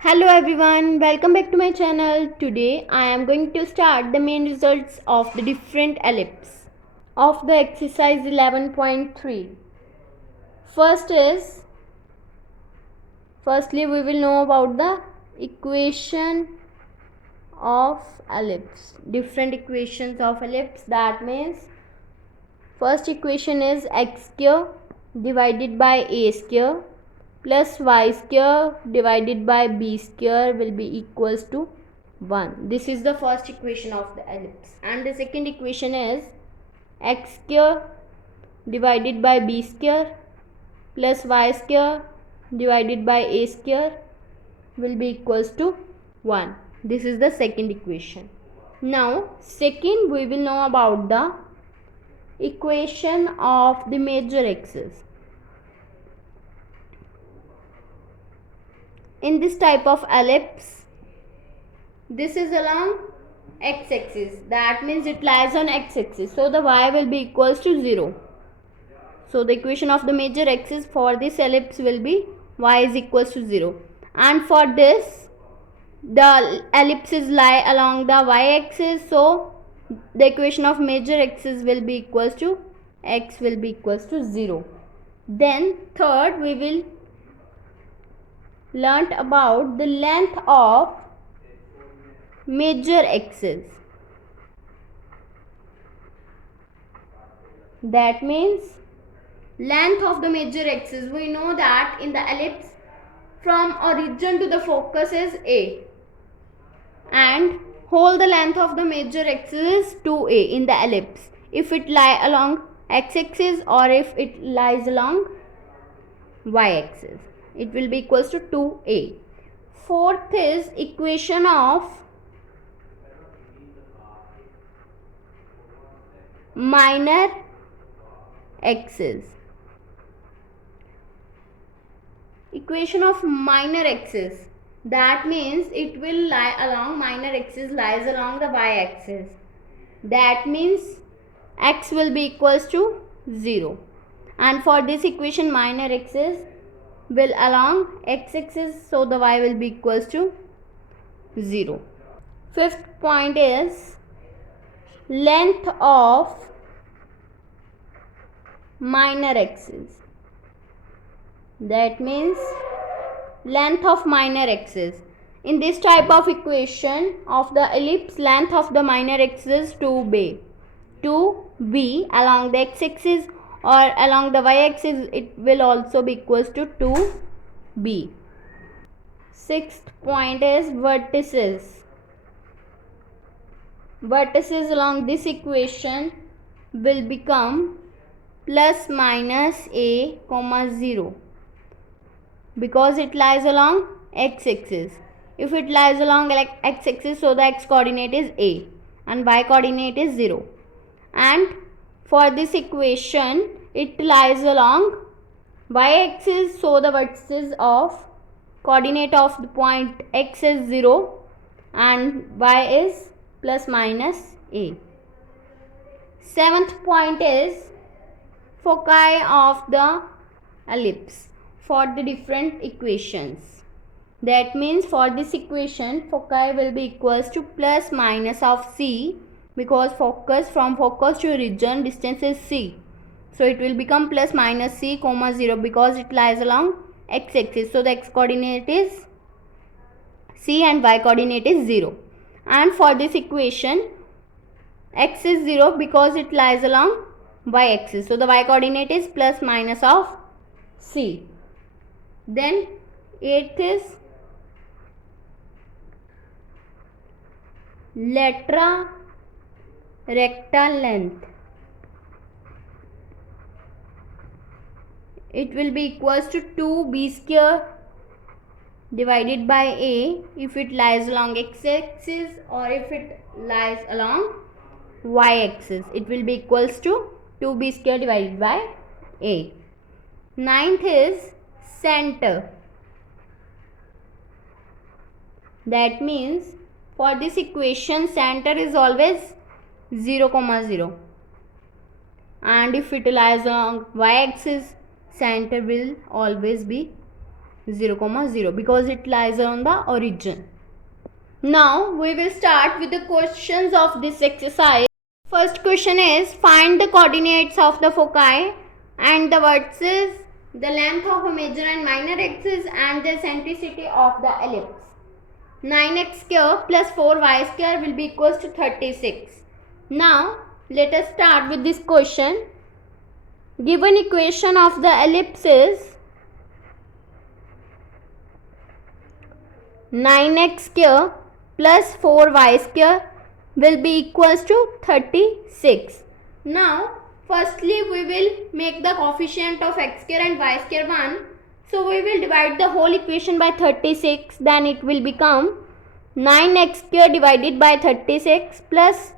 Hello everyone, welcome back to my channel. Today I am going to start the main results of the different ellipses of the exercise 11.3. Firstly we will know about the equation of ellipse. Different equations of ellipse, that means first equation is x square divided by a square plus y square divided by b square will be equals to 1. This is the first equation of the ellipse. And the second equation is x square divided by b square plus y square divided by a square will be equals to 1. This is the second equation. Now second we will know about the equation of the major axis. In this type of ellipse, this is along x-axis, that means it lies on x-axis, so the y will be equals to 0. So the equation of the major axis for this ellipse will be y is equals to 0, and for this the ellipses lie along the y-axis, so the equation of major axis will be equals to x will be equals to 0. Then third we will learnt about the length of major axis. That means length of the major axis. We know that in the ellipse from origin to the focus is a, and whole the length of the major axis is 2a in the ellipse if it lie along x-axis or if it lies along y-axis. It will be equals to 2a. Fourth is equation of minor axis. Equation of minor axis, that means it will lie along minor axis lies along the y-axis. That means x will be equals to 0, and for this equation minor axis will along x-axis, so the y will be equals to 0. Fifth point is length of minor axis. That means length of minor axis. In this type of equation of the ellipse, length of the minor axis is 2b along the x-axis, or along the y-axis it will also be equals to 2b. Sixth point is vertices. Vertices along this equation will become plus minus a comma 0 because it lies along x-axis. If it lies along x-axis, so the x coordinate is a and y coordinate is 0, and for this equation it lies along y-axis, so the vertices of coordinate of the point x is 0 and y is plus minus a. Seventh point is foci of the ellipse for the different equations. That means for this equation foci will be equals to plus minus of c, because from focus to origin distance is c, so it will become plus minus c comma 0 because it lies along x-axis, so the x coordinate is c and y coordinate is 0, and for this equation x is 0 because it lies along y-axis, so the y coordinate is plus minus of c. Then eighth is lettera recta length. It will be equals to 2b square divided by a if it lies along x-axis, or if it lies along y-axis it will be equals to 2b square divided by a. Ninth is center. That means for this equation center is always 0 comma 0, and if it lies along y-axis center will always be 0, 0 because it lies on the origin. Now we will start with the questions of this exercise. First question is, find the coordinates of the foci and the vertices, the length of a major and minor axis and the eccentricity of the ellipse. 9x square plus 4y square will be equals to 36. Now let us start with this question. Given equation of the ellipse is 9x square plus 4y square will be equals to 36. Now firstly we will make the coefficient of x square and y square 1. So we will divide the whole equation by 36. Then it will become 9x square divided by 36 plus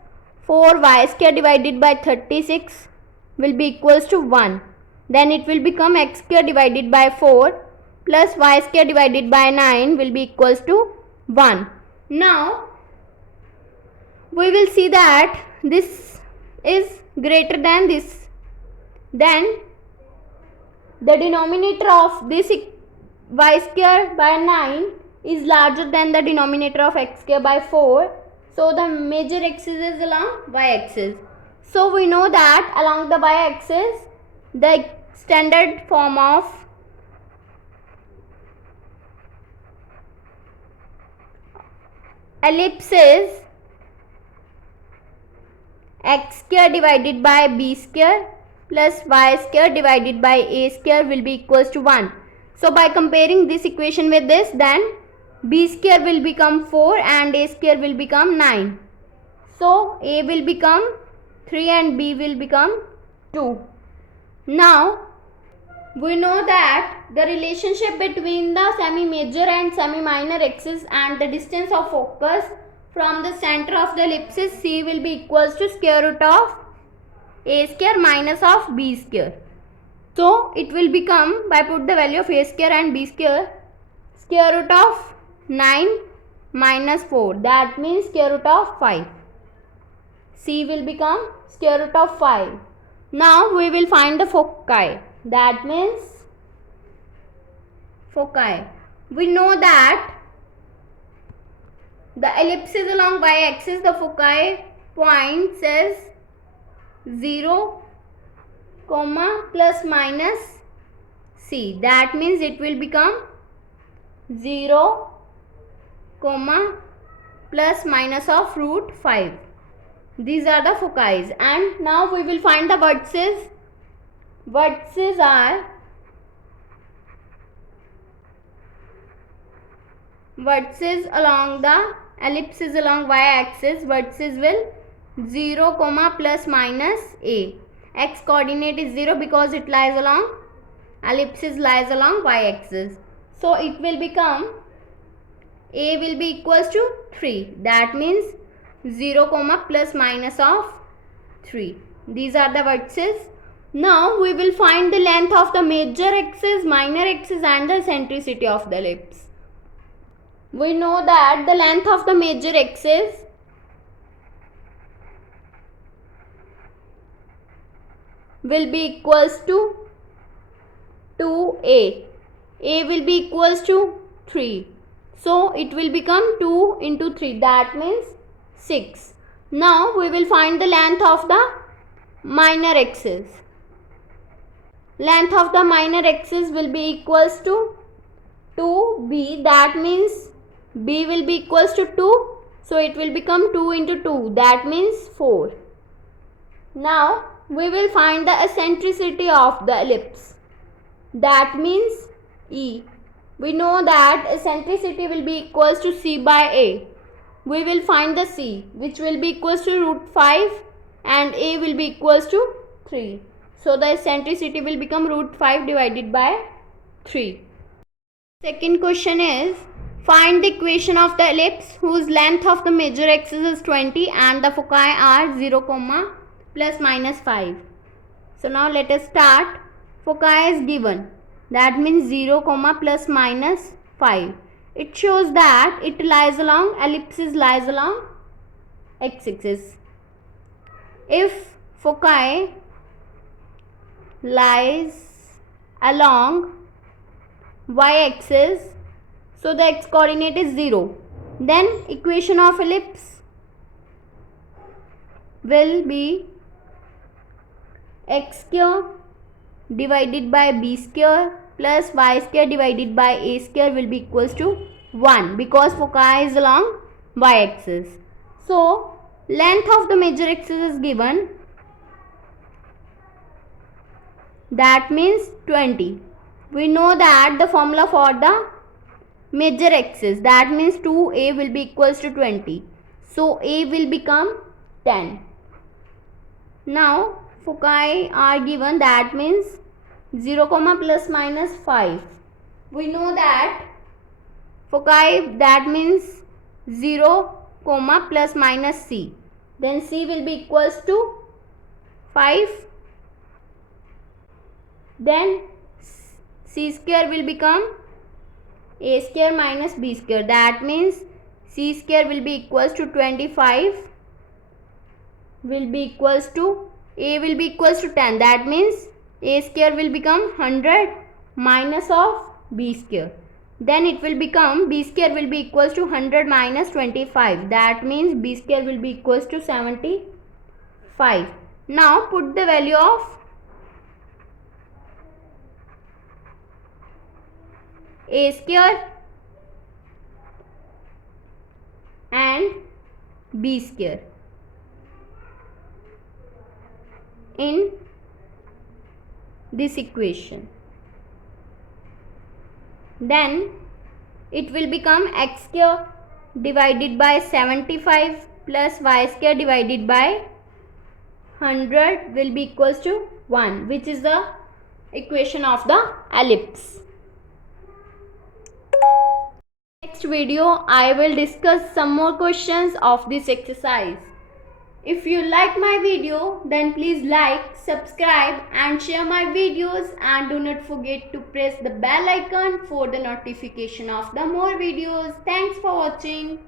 4y square divided by 36 will be equals to 1. Then it will become x square divided by 4 plus y square divided by 9 will be equals to 1. Now we will see that this is greater than this. Then the denominator of this y square by 9 is larger than the denominator of x square by 4. So the major axis is along y axis. So we know that along the y axis the standard form of ellipse is x square divided by b square plus y square divided by a square will be equals to 1. So by comparing this equation with this, then b square will become 4 and a square will become 9. So a will become 3 and b will become 2. Now we know that the relationship between the semi-major and semi-minor axis and the distance of focus from the center of the ellipse C will be equals to square root of a square minus of b square. So it will become, by put the value of a square and b square, square root of 9 minus 4, that means square root of 5. C will become square root of 5. Now we will find the foci, that means foci. We know that the ellipse is along y axis, the foci points is 0, plus minus c, that means it will become 0, plus minus of root 5. These are the foci. And now we will find the vertices. Vertices are vertices along the ellipse is along y axis. Vertices will 0, plus minus a. X coordinate is 0 because it lies along ellipsis lies along y axis. So it will become a will be equals to 3. That means 0, plus minus of 3. These are the vertices. Now we will find the length of the major axis, minor axis and the eccentricity of the ellipse. We know that the length of the major axis will be equals to 2a. A will be equals to 3. So it will become 2 into 3, that means 6. Now we will find the length of the minor axis. Length of the minor axis will be equals to 2b, that means b will be equals to 2. So it will become 2 into 2, that means 4. Now we will find the eccentricity of the ellipse, that means E. We know that eccentricity will be equals to c by a. We will find the c, which will be equals to root 5 and a will be equals to 3. So the eccentricity will become root 5 divided by 3. Second question is, find the equation of the ellipse whose length of the major axis is 20 and the foci are 0, plus minus 5. So now let us start. Foci is given, that means 0, plus minus 5. It shows that it lies along, ellipsis lies along x-axis. If foci lies along y-axis, so the x coordinate is 0. Then equation of ellipse will be x square divided by b square plus y square divided by a square will be equals to 1, because foci is along y-axis. So length of the major axis is given, that means 20. We know that the formula for the major axis, that means 2a will be equals to 20. So a will become 10. Now foci are given, that means 0, plus minus 5. We know that foci, that means 0, plus minus c. Then c will be equals to 5. Then c square will become a square minus b square, that means c square will be equals to 25, will be equals to a will be equals to 10, that means a square will become 100 minus of b square. Then it will become b square will be equals to 100 minus 25, that means b square will be equals to 75. Now put the value of a square and b square in this equation. Then it will become x square divided by 75 plus y square divided by 100 will be equals to 1, which is the equation of the ellipse. Next video I will discuss some more questions of this exercise. If you like my video, then please like, subscribe and share my videos, and do not forget to press the bell icon for the notification of the more videos. Thanks for watching.